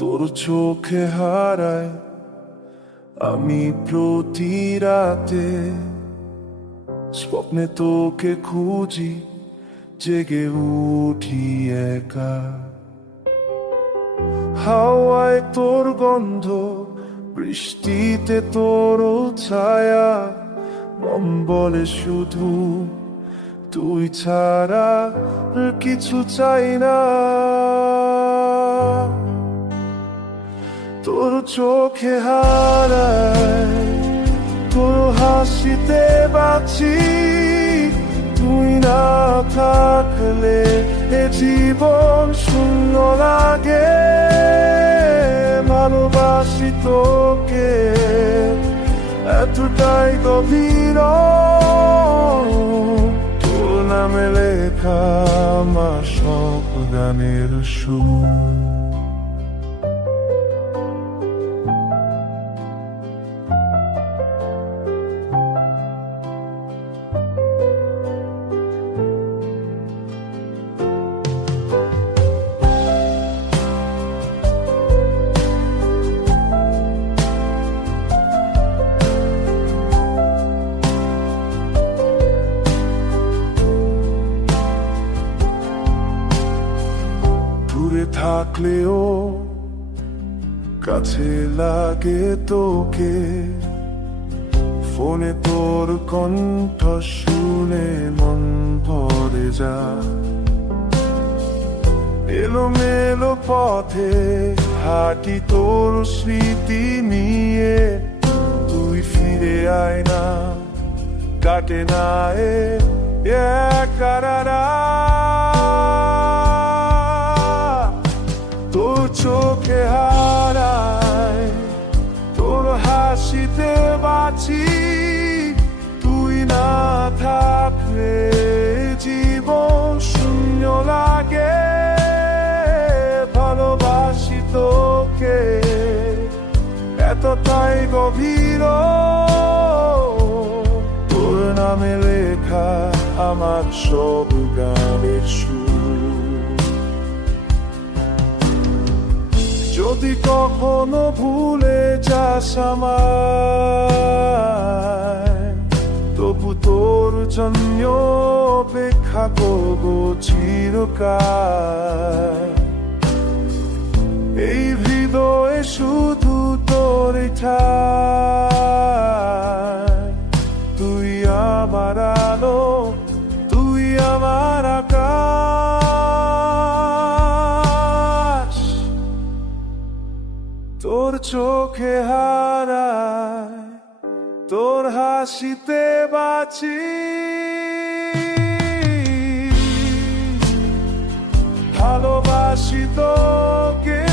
তোর চোখে হারায় আমি প্রতি রাতে স্বপ্নে তোকে খুঁজি, জেগে উঠি একা। হাওয়ায় তোর গন্ধ, বৃষ্টিতে তোর ছায়া, মন বলে শুধু তুই ছাড়া কিছু চাই না। তোর চোখে হারায়, তোর হাসিতে বাঁচি। তুই না থাকলে এ জীবন শূন্য লাগে। ভালোবাসি তোকে, এতটাই গভীর। তোর নামে লেখা আমার সব গানের সুর। থাকলেও কাছে লাগে তোকে। ফোনে তোর কণ্ঠ শুনে মন ভরে যা। এলোমেলো পথে হাঁটি তোর স্মৃতি নিয়ে। তুই ফিরে আয় না, কাটে না এ একারা হাসিতে বাঁচি, তুই না থাকলে জীবন শূন্য লাগে। ভালোবাসি তোকে, এতটাই গভীর। তোর নামে লেখা আমার সব গানের যদি কখনো ভুলে যাস আমায় করব চিরকাল। এই হৃদয়ে শুধু তোর তুই আমার আলো, তুই আমার আকাশ। তোর চোখে হারায়, তোর হাসিতে বাঁচি। Shidoki.